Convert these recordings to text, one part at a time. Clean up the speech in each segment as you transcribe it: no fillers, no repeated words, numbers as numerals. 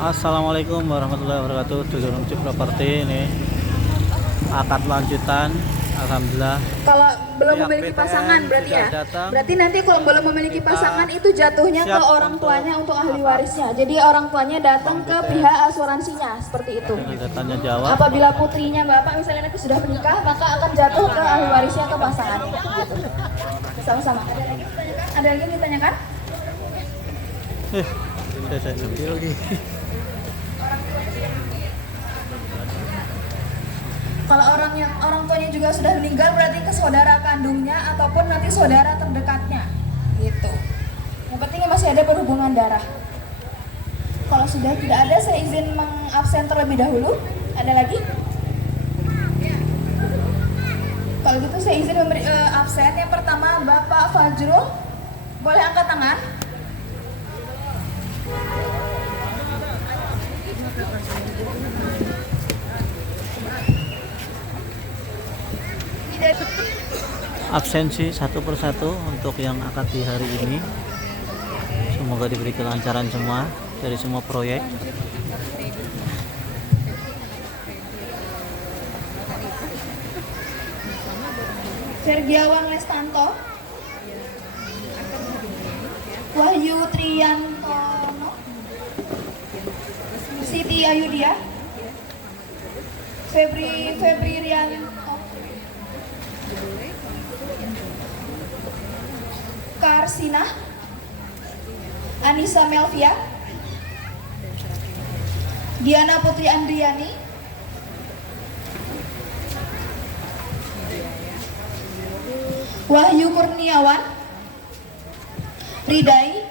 Assalamualaikum warahmatullahi wabarakatuh. Dulur Cip Properti ini akad lanjutan. Alhamdulillah. Kalau belum Pihak memiliki BTN pasangan berarti sudah ya. datang. Berarti nanti kalau belum memiliki Kita pasangan itu jatuhnya ke siap orang untuk tuanya untuk ahli akad. warisnya. Jadi orang tuanya datang Bank ke BTN. pihak asuransinya seperti itu. Dengan tanya jawab. Apabila putrinya Bapak misalnya nanti sudah menikah, maka akan jatuh ke ahli warisnya ke pasangan. Gitu. Sama-sama. Ada lagi yang ditanyakan? Saya sambil lagi. Kalau orang tuanya juga sudah meninggal berarti ke saudara kandungnya ataupun nanti saudara terdekatnya. Gitu. Yang penting masih ada berhubungan darah. Kalau sudah tidak ada, saya izin mengabsen terlebih dahulu. Ada lagi? Kalau gitu saya izin memberi absen. Yang pertama Bapak Fajrul, boleh angkat tangan? Absensi satu persatu untuk yang akad di hari ini. Semoga diberi kelancaran semua dari semua proyek. Fergiawan Lestanto, Wahyu Triantono, Siti Ayudia, Febri Rianto, Karsina, Anissa Melvia, Diana Putri Andriani, Wahyu Kurniawan, Ridai.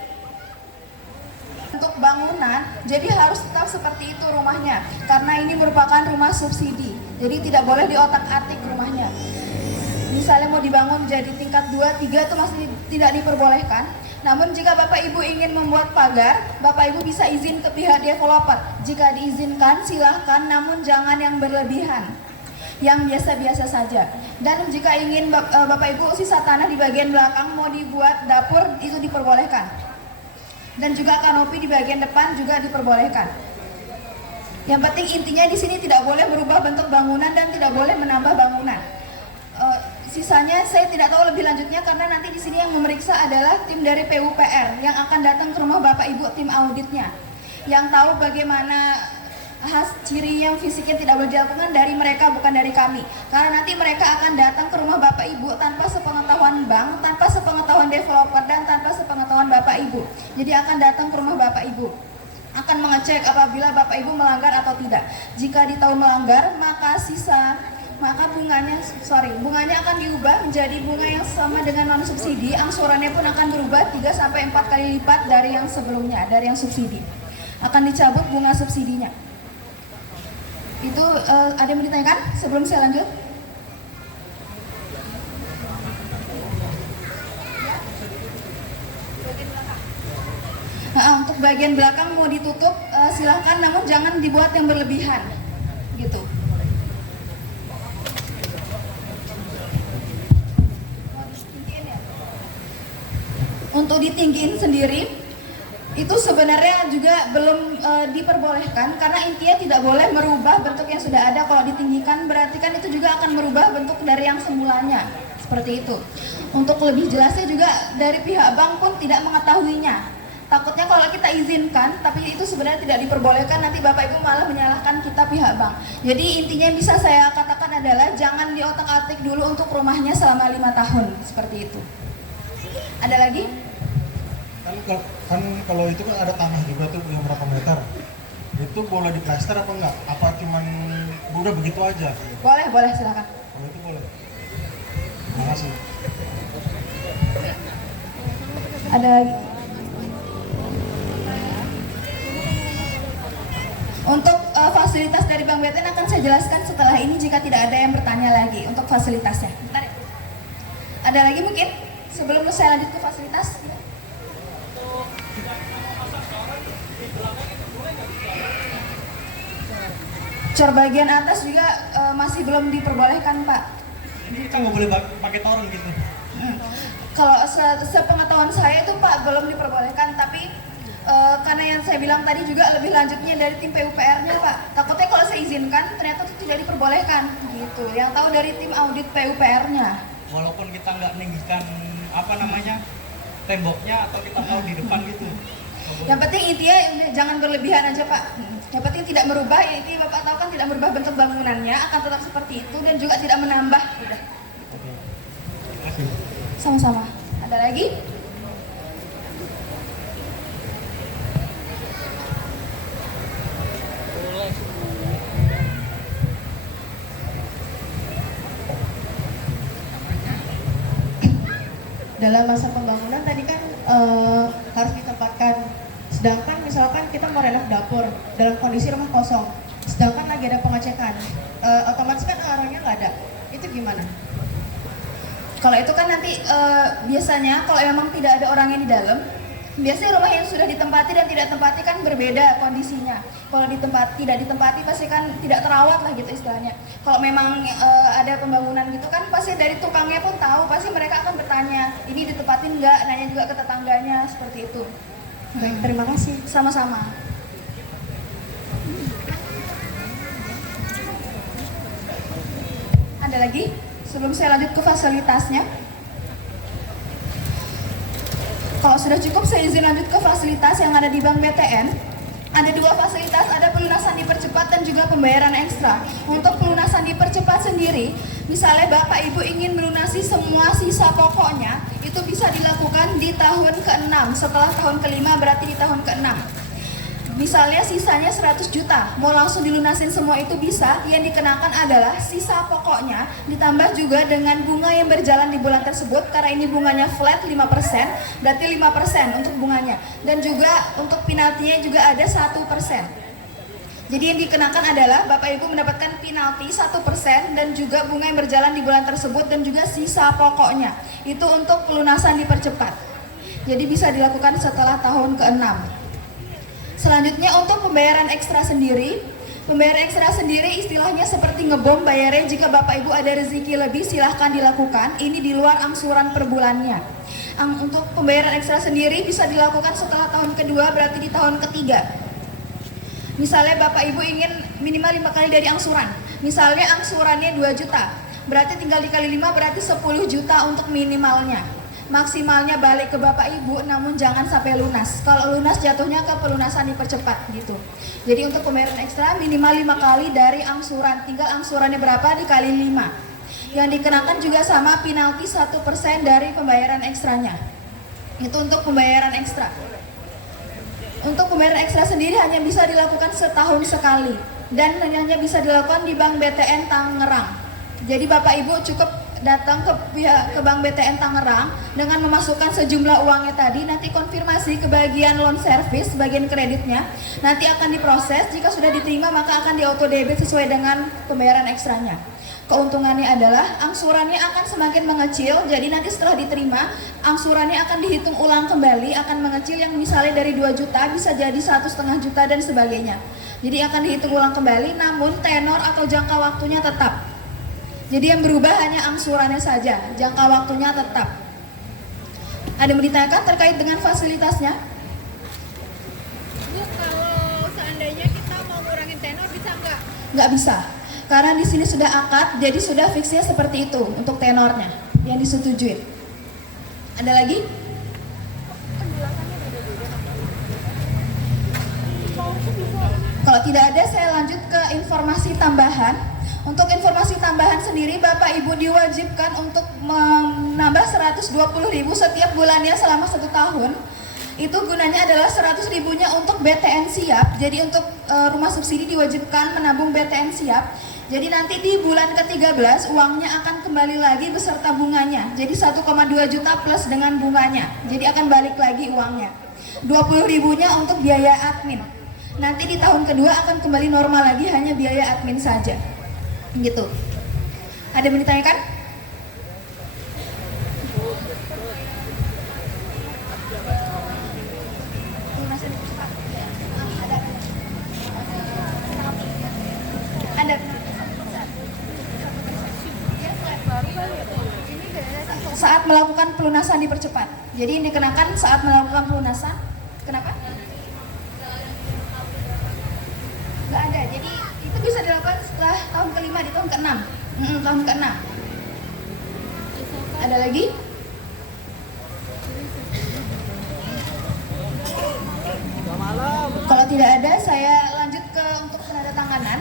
Untuk bangunan, jadi harus tetap seperti itu rumahnya, karena ini merupakan rumah subsidi, jadi tidak boleh diotak-atik rumahnya. Misalnya mau dibangun jadi tingkat 2, 3 itu masih tidak diperbolehkan. Namun jika Bapak Ibu ingin membuat pagar, Bapak Ibu bisa izin ke pihak developer. Jika diizinkan silahkan, namun jangan yang berlebihan, yang biasa-biasa saja. Dan jika ingin Bapak Ibu sisa tanah di bagian belakang mau dibuat dapur, itu diperbolehkan. Dan juga kanopi di bagian depan juga diperbolehkan. Yang penting intinya di sini tidak boleh merubah bentuk bangunan dan tidak boleh menambah bangunan. Sisanya saya tidak tahu lebih lanjutnya karena nanti di sini yang memeriksa adalah tim dari PUPR yang akan datang ke rumah Bapak Ibu, tim auditnya. Yang tahu bagaimana ciri yang fisiknya tidak boleh dilakukan dari mereka, bukan dari kami. Karena nanti mereka akan datang ke rumah Bapak Ibu tanpa sepengetahuan bank, tanpa sepengetahuan developer, dan tanpa sepengetahuan Bapak Ibu. Jadi akan datang ke rumah Bapak Ibu, akan mengecek apabila Bapak Ibu melanggar atau tidak. Jika ditahu melanggar, maka bunganya akan diubah menjadi bunga yang sama dengan non subsidi. Angsurannya pun akan berubah 3-4 kali lipat dari yang sebelumnya, dari yang subsidi. Akan dicabut bunga subsidinya. Itu ada yang ditanyakan sebelum saya lanjut? Nah, untuk bagian belakang mau ditutup silahkan, namun jangan dibuat yang berlebihan gitu. Untuk ditinggiin sendiri itu sebenarnya juga belum diperbolehkan karena intinya tidak boleh merubah bentuk yang sudah ada. Kalau ditinggikan berarti kan itu juga akan merubah bentuk dari yang semulanya, seperti itu. Untuk lebih jelasnya juga dari pihak bank pun tidak mengetahuinya. Takutnya kalau kita izinkan tapi itu sebenarnya tidak diperbolehkan, nanti Bapak Ibu malah menyalahkan kita pihak bank. Jadi intinya yang bisa saya katakan adalah jangan diotak-atik dulu untuk rumahnya selama 5 tahun, seperti itu. Ada lagi? Kan kalau itu kan ada tanah juga tuh yang berapa meter, itu boleh diplaster apa enggak? Apa cuman udah begitu aja? Boleh silakan. Kalau itu boleh. Terima kasih. Ada lagi? Untuk fasilitas dari Bank BTN akan saya jelaskan setelah ini jika tidak ada yang bertanya lagi untuk fasilitasnya. Bentar ya. Ada lagi mungkin sebelum saya lanjut ke fasilitas? Cor bagian atas juga masih belum diperbolehkan, Pak. Ini kan nggak boleh pakai toren gitu. Kalau sepengetahuan saya itu Pak belum diperbolehkan, tapi Karena yang saya bilang tadi juga lebih lanjutnya dari tim PUPR-nya Pak. Takutnya kalau saya izinkan ternyata itu tidak diperbolehkan gitu. Yang tahu dari tim audit PUPR-nya. Walaupun kita nggak meninggikan temboknya atau kita tahu di depan gitu. Yang penting intinya jangan berlebihan aja Pak. Yang penting tidak merubah, ya itu Bapak tahu kan tidak merubah bentuk bangunannya, akan tetap seperti itu dan juga tidak menambah. Udah. Oke. Terima kasih. Sama-sama. Ada lagi? Dalam masa pembangunan tadi kan harus ditempatkan. Sedangkan misalkan kita mau renov dapur dalam kondisi rumah kosong, sedangkan lagi ada pengecekan, otomatis kan orangnya nggak ada. Itu gimana? Kalau itu kan nanti biasanya kalau memang tidak ada orangnya di dalam, biasanya rumah yang sudah ditempati dan tidak tempati kan berbeda kondisinya. Kalau tidak ditempati pasti kan tidak terawat lah gitu istilahnya. Kalau memang ada pembangunan gitu kan pasti dari tukangnya pun tahu, pasti mereka akan bertanya, ini ditempatin nggak, nanya juga ke tetangganya seperti itu. Baik, terima kasih. Sama-sama. Ada lagi? Sebelum saya lanjut ke fasilitasnya. Kalau sudah cukup, saya izin lanjut ke fasilitas yang ada di Bank BTN. Ada dua fasilitas, ada pelunasan dipercepat dan juga pembayaran ekstra. Untuk pelunasan dipercepat sendiri, misalnya Bapak Ibu ingin melunasi semua sisa pokoknya, itu bisa dilakukan di tahun ke-6. Setelah tahun ke-5 berarti di tahun ke-6. Misalnya sisanya 100 juta, mau langsung dilunasin semua itu bisa, yang dikenakan adalah sisa pokoknya, ditambah juga dengan bunga yang berjalan di bulan tersebut, karena ini bunganya flat 5%, berarti 5% untuk bunganya. Dan juga untuk penaltinya juga ada 1%. Jadi yang dikenakan adalah Bapak Ibu mendapatkan penalti 1% dan juga bunga yang berjalan di bulan tersebut dan juga sisa pokoknya. Itu untuk pelunasan dipercepat. Jadi bisa dilakukan setelah tahun ke-6. Selanjutnya untuk pembayaran ekstra sendiri. Pembayaran ekstra sendiri istilahnya seperti ngebom bayarnya jika Bapak Ibu ada rezeki lebih silahkan dilakukan. Ini di luar angsuran per bulannya. Untuk pembayaran ekstra sendiri bisa dilakukan setelah tahun kedua berarti di tahun ketiga. Misalnya Bapak Ibu ingin minimal 5 kali dari angsuran. Misalnya angsurannya 2 juta. Berarti tinggal dikali 5 berarti 10 juta untuk minimalnya. Maksimalnya balik ke Bapak Ibu, namun jangan sampai lunas. Kalau lunas jatuhnya ke pelunasan dipercepat gitu. Jadi untuk pembayaran ekstra minimal 5 kali dari angsuran. Tinggal angsurannya berapa dikali 5. Yang dikenakan juga sama penalti 1% dari pembayaran ekstranya. Itu untuk pembayaran ekstra. Untuk pembayaran ekstra sendiri hanya bisa dilakukan setahun sekali. Dan hanya bisa dilakukan di Bank BTN Tangerang. Jadi Bapak Ibu cukup datang ke Bank BTN Tangerang dengan memasukkan sejumlah uangnya tadi, nanti konfirmasi ke bagian loan service, bagian kreditnya, nanti akan diproses, jika sudah diterima maka akan di auto debit sesuai dengan pembayaran ekstranya. Keuntungannya adalah angsurannya akan semakin mengecil, jadi nanti setelah diterima angsurannya akan dihitung ulang kembali, akan mengecil yang misalnya dari 2 juta bisa jadi 1,5 juta dan sebagainya. Jadi akan dihitung ulang kembali, namun tenor atau jangka waktunya tetap. Jadi yang berubah hanya angsurannya saja, jangka waktunya tetap. Ada yang ditanyakan terkait dengan fasilitasnya? Bu, kalau seandainya kita mau ngurangin tenor bisa nggak? Nggak bisa, karena di sini sudah akad, jadi sudah fixnya seperti itu untuk tenornya yang disetujui. Ada lagi? Kalau tidak ada, saya lanjut ke informasi tambahan. Untuk informasi tambahan sendiri, Bapak Ibu diwajibkan untuk menambah 120.000 setiap bulannya selama 1 tahun. Itu gunanya adalah 100.000-nya untuk BTN siap. Jadi untuk rumah subsidi diwajibkan menabung BTN siap. Jadi nanti di bulan ke-13 uangnya akan kembali lagi beserta bunganya. Jadi 1,2 juta plus dengan bunganya. Jadi akan balik lagi uangnya. 20.000-nya untuk biaya admin. Nanti di tahun kedua akan kembali normal lagi, hanya biaya admin saja. Gitu. Ada yang ditanyakan? Ada. Saat melakukan pelunasan dipercepat. Jadi yang dikenakan saat melakukan pelunasan. Kenapa? setelah tahun kelima di tahun ke-6. Tahun ke-6. Ada lagi? Kalau tidak ada, saya lanjut ke untuk penandatanganan.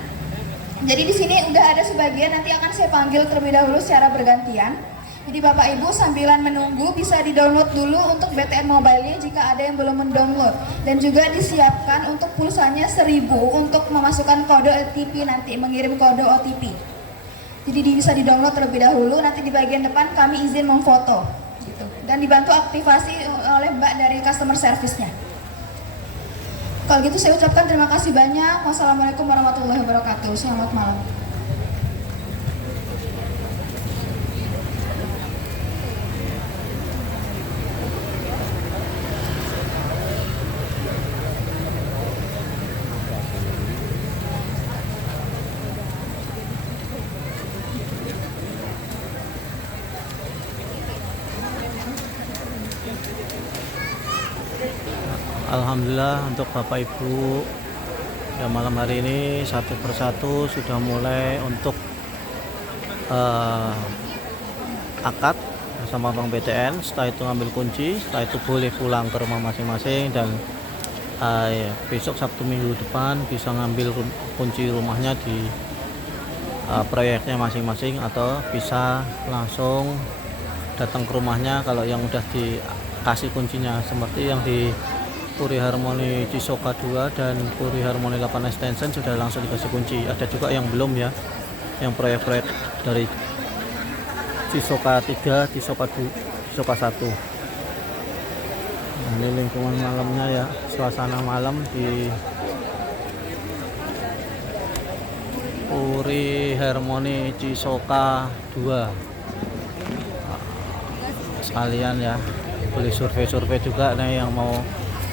Jadi di sini udah ada sebagian, nanti akan saya panggil terlebih dahulu secara bergantian. Jadi Bapak Ibu sambilan menunggu bisa di-download dulu untuk BTN Mobile-nya jika ada yang belum mendownload. Dan juga disiapkan untuk pulsanya 1000 untuk memasukkan kode OTP nanti, mengirim kode OTP. Jadi bisa di-download terlebih dahulu, nanti di bagian depan kami izin memfoto. Gitu. Dan dibantu aktivasi oleh Mbak dari customer service-nya. Kalau gitu saya ucapkan terima kasih banyak. Wassalamualaikum warahmatullahi wabarakatuh. Selamat malam. Alhamdulillah untuk Bapak Ibu ya, malam hari ini satu persatu sudah mulai untuk akad bersama Bank BTN. Setelah itu ngambil kunci, setelah itu boleh pulang ke rumah masing-masing, dan ya, besok Sabtu Minggu depan bisa ngambil kunci rumahnya di proyeknya masing-masing, atau bisa langsung datang ke rumahnya kalau yang udah dikasih kuncinya, seperti yang di Puri Harmoni Cisoka 2 dan Puri Harmoni 8 Extension sudah langsung dikasih kunci. Ada juga yang belum ya, yang proyek-proyek dari Cisoka 3, Cisoka 2, Cisoka 1. Nah, ini lingkungan malamnya ya, suasana malam di Puri Harmoni Cisoka 2. Sekalian ya, boleh survei-survei juga nih yang mau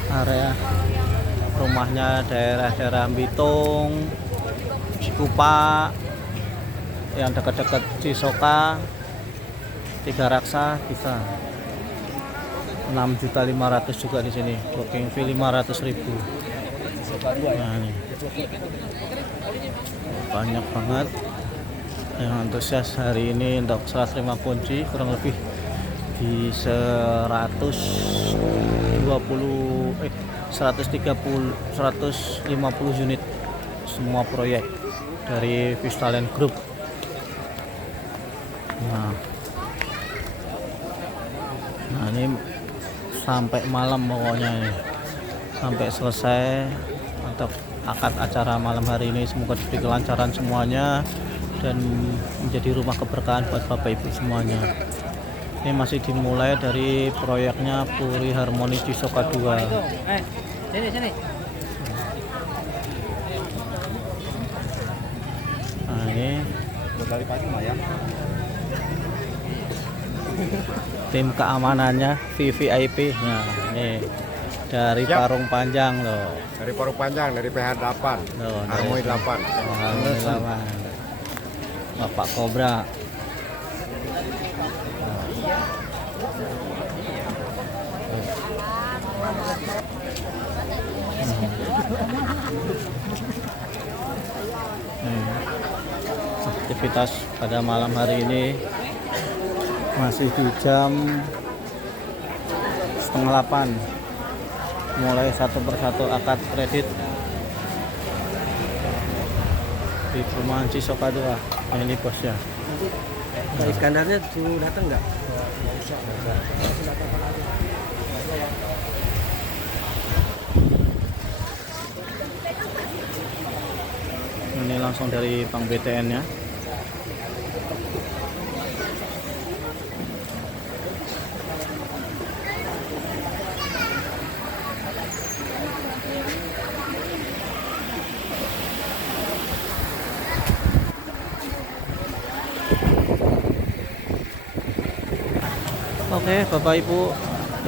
area rumahnya daerah-daerah Bitung, Cikupa, yang dekat-dekat Cisoka, Tiga Raksa bisa. 6.500.000 juga di sini. Booking fee 500.000. Nah, ini banyak banget yang antusias hari ini untuk serah terima kunci, kurang lebih di 150 unit semua proyek dari Vistalen Group. Nah, ini sampai malam pokoknya ini, sampai selesai untuk akad acara malam hari ini. Semoga diberi kelancaran semuanya dan menjadi rumah keberkahan buat Bapak Ibu semuanya. Ini masih dimulai dari proyeknya Puri Harmoni Cisoka 2. Sini. Nah, ini Dari pagi ya. tim keamanannya VVIP. Nah, ini dari Parung Panjang loh. Dari Parung Panjang, dari PH 8, Loh, Harmoni 8. Harmoni 8. Bapak Kobra. Aktivitas pada malam hari ini masih di jam 7:30, mulai satu persatu akad kredit di perumahan Cisoka 2. Nah, ini bosnya. Pak Iskandarnya suruh datang nggak? Ini langsung dari Bank BTN ya. Oke, Bapak Ibu,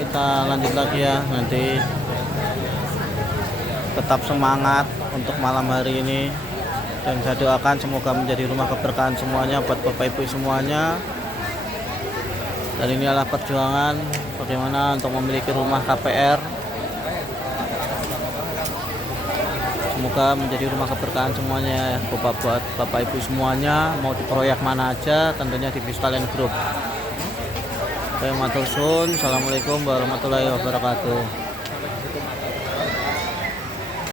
kita lanjut lagi ya. Nanti tetap semangat untuk malam hari ini, dan saya doakan semoga menjadi rumah keberkahan semuanya buat Bapak Ibu semuanya. Dan ini adalah perjuangan bagaimana untuk memiliki rumah KPR. Semoga menjadi rumah keberkahan semuanya ya, buat bapak ibu semuanya, mau di proyek mana aja, tentunya di Vistalen Group. Oke, matur suwun. Assalamualaikum warahmatullahi wabarakatuh.